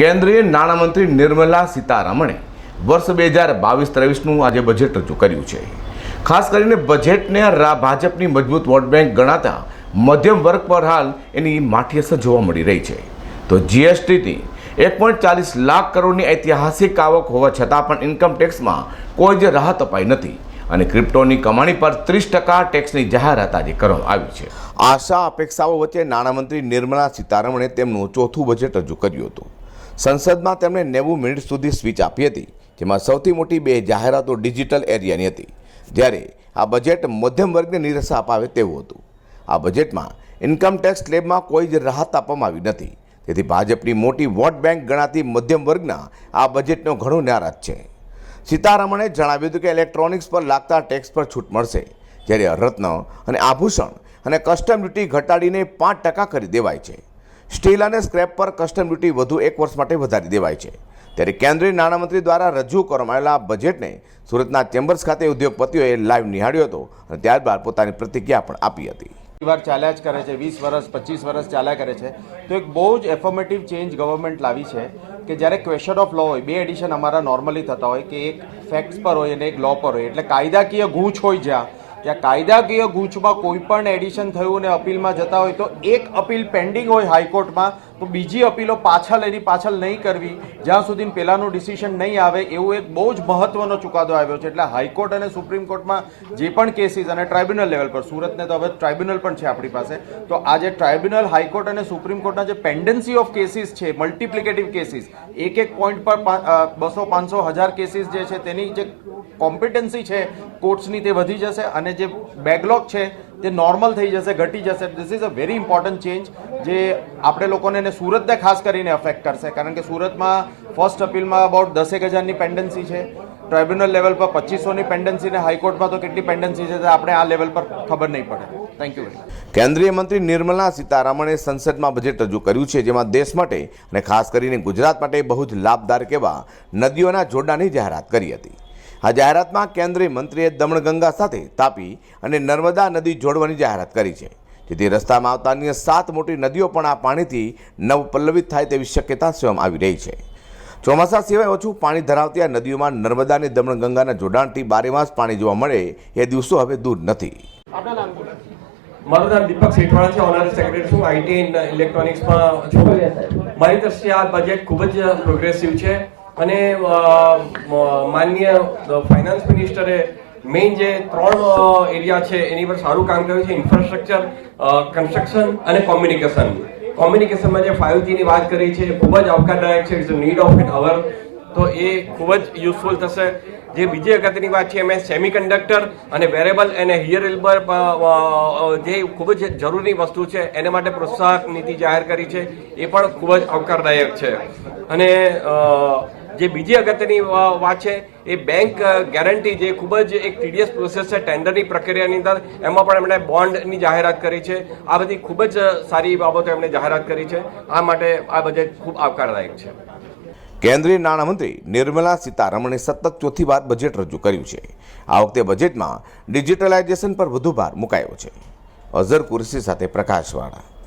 કેન્દ્રીય નાણામંત્રી નિર્મલા સીતારમણે વર્ષ બે હજાર બાવીસ ત્રેવીસનું આજે બજેટ રજૂ કર્યું છે. ખાસ કરીને બજેટને ભાજપની મજબૂત વોટ બેંક ગણાતા મધ્યમ વર્ગ પર હાલ એની માઠી અસર જોવા મળી રહી છે. તો જીએસટીથી એક પોઈન્ટ ચાલીસ લાખ કરોડની ઐતિહાસિક આવક હોવા છતાં પણ ઇન્કમ ટેક્સમાં કોઈ જ રાહત અપાઈ નથી અને ક્રિપ્ટોની કમાણી પર ત્રીસ ટકા ટેક્સની જાહેરાત આજે કરવામાં આવી છે. આશા અપેક્ષાઓ વચ્ચે નાણામંત્રી નિર્મલા સીતારમણે તેમનું ચોથું બજેટ રજૂ કર્યું હતું. સંસદમાં તેમણે નેવું મિનિટ સુધી સ્પીચ આપી હતી, જેમાં સૌથી મોટી બે જાહેરાતો ડિજિટલ એરિયાની હતી. જ્યારે આ બજેટ મધ્યમ વર્ગને નિરાશા અપાવે તેવું હતું. આ બજેટમાં ઇન્કમટેક્સ સ્લેબમાં કોઈ જ રાહત આપવામાં આવી નથી. તેથી ભાજપની મોટી વોટ બેંક ગણાતી મધ્યમ વર્ગના આ બજેટનો ઘણો નારાજ છે. સીતારમણે જણાવ્યું હતું કે ઇલેક્ટ્રોનિક્સ પર લાગતા ટેક્સ પર છૂટ મળશે. જ્યારે રત્ન અને આભૂષણ અને કસ્ટમ ડ્યુટી ઘટાડીને પાંચ ટકા કરી દેવાય છે. સ્ટીલ અને સ્ક્રેપ પર કસ્ટમ ડ્યુટી વધુ એક વર્ષ માટે વધારી દેવાય છે. ત્યારે કેન્દ્રીય નાણામંત્રી દ્વારા રજૂ કરવામાં આવેલા બજેટને સુરતના ચેમ્બર્સ ખાતે ઉદ્યોગપતિઓએ લાઈવ નિહાળ્યો હતો અને ત્યારબાદ પોતાની પ્રતિક્રિયા પણ આપી હતી. વાર ચાલ્યા જ કરે છે, વીસ વર્ષ, પચીસ વર્ષ ચાલ્યા કરે છે. તો એક બહુ જ એફર્મેટિવ ચેન્જ ગવર્મેન્ટ લાવી છે કે જ્યારે ક્વેશ્ચન ઓફ લો હોય, બે એડિશન અમારા નોર્મલી થતા હોય કે એક ફેક્ટ્સ પર હોય અને એક લો પર હોય. એટલે કાયદાકીય ગૂંચ હોય જ્યાં ત્યાં કાયદાકીય ગૂંચમાં કોઈ પણ એડિશન થયું અને અપીલમાં જતા હોય તો એક અપીલ પેન્ડિંગ હોય હાઈકોર્ટમાં તો બીજી અપીલો પાછળ એની પાછળ નહીં કરવી. જ્યાં સુધી પહેલાંનું ડિસિશન નહીં આવે, એવું એક બહુ જ મહત્વનો ચુકાદો આવ્યો છે. એટલે હાઈકોર્ટ અને સુપ્રીમ કોર્ટમાં જે પણ કેસીસ અને ટ્રાઇબ્યુનલ લેવલ પર, સુરતને તો હવે ટ્રાઇબ્યુનલ પણ છે આપણી પાસે, તો આજે ટ્રાઇબ્યુનલ હાઈકોર્ટ અને સુપ્રીમ કોર્ટના જે પેન્ડન્સી ઓફ કેસીસ છે મલ્ટિપ્લિકેટિવ કેસીસ એક એક પોઈન્ટ પર બસો પાંચસો હજાર કેસીસ જે છે, તેની જે કોમ્પિટન્સી છે કોર્ટ્સની તે વધી જશે અને જે બેકલોગ છે, તે નોર્મલ થઈ જશે, ઘટી જશે. This is a very important change જે આપણે લોકોને અને સુરતને ખાસ કરીને અફેક્ટ કરશે. કારણ કે સુરતમાં ફર્સ્ટ અપીલમાં અબાઉટ દસેક હજારની પેન્ડન્સી છે. ટ્રાઇબ્યુનલ લેવલ પર પચીસોની પેન્ડન્સી ને હાઈકોર્ટમાં તો કેટલી પેન્ડન્સી છે આપણે આ લેવલ પર ખબર નહીં પડે. થેન્ક યુ કેન્દ્રીય મંત્રી નિર્મલા સીતારામણે સંસદમાં બજેટ રજૂ કર્યું છે, જેમાં દેશ માટે અને ખાસ કરીને ગુજરાત માટે બહુ જ લાભદાયક એવા નદીઓના જોડાણની જાહેરાત કરી હતી. આ જાહેરાતમાં કેન્દ્રીય મંત્રીએ દમણગંગા સાથે તાપી અને નર્મદા નદી જોડવાની જાહેરાત કરી છે. જેથી રસ્તામાં આવતા અન્ય સાત મોટી નદીઓ પણ આ પાણીથી નવપલ્લવિત થાય તેવી શક્યતા સેવામાં આવી રહી છે. ચોમાસા સિવાય ઓછું પાણી ધરાવતી આ નદીઓમાં નર્મદા અને દમણગંગાના જોડાણથી બારેમાસ પાણી જોવા મળે એ દિવસો હવે દૂર નથી. મારું નામ દીપક સેઠવાળા છે ઓનર સેક્રેટરી છું આઈટી ઇન ઇલેક્ટ્રોનિક્સમાં છું. મારી દ્રષ્ટિએ આ બજેટ ખૂબ જ પ્રોગ્રેસિવ છે અને અ, માનનીય ફાઇનાન્સ મિનિસ્ટરે મેઇન જે ત્રણ એરિયા છે, એની પર સારું કામ કર્યું છે ઇન્ફ્રાસ્ટ્રક્ચર કન્સ્ટ્રક્શન અને કોમ્યુનિકેશન કોમ્યુનિકેશનમાં જે ફાઇવ જીની વાત કરી છે, એ ખૂબ જ આવકારદાયક છે it's need of an hour તો એ ખૂબ જ યુઝફુલ થશે. જે બીજી અગત્યની વાત છે અમે સેમી કન્ડક્ટર અને વેરેબલ અને હિયર એલ્બર જે ખૂબ જ જરૂરી વસ્તુ છે, એને માટે પ્રોત્સાહક નીતિ જાહેર કરી છે, એ પણ ખૂબ જ આવકારદાયક છે. અને જે બીજી અગત્યની વાત છે, એ બેંક ગેરંટી જે ખૂબ જ એક ટીડીએસ પ્રોસેસ છે ટેન્ડરની પ્રક્રિયાની અંદર, એમાં પણ એમણે બોન્ડની જાહેરાત કરી છે. આ બધી ખૂબ જ સારી બાબતો એમણે જાહેરાત કરી છે. આ માટે આ બજેટ ખૂબ આવકારદાયક છે. કેન્દ્રીય નાણામંત્રી નિર્મલા સીતારમણે સતત ચોથી વાર બજેટ રજૂ કર્યું છે. આ વખતે બજેટમાં ડિજિટલાઇઝેશન પર વધુ ભાર મુકાયો છે. અઝર કુરશી સાથે પ્રકાશવાળા.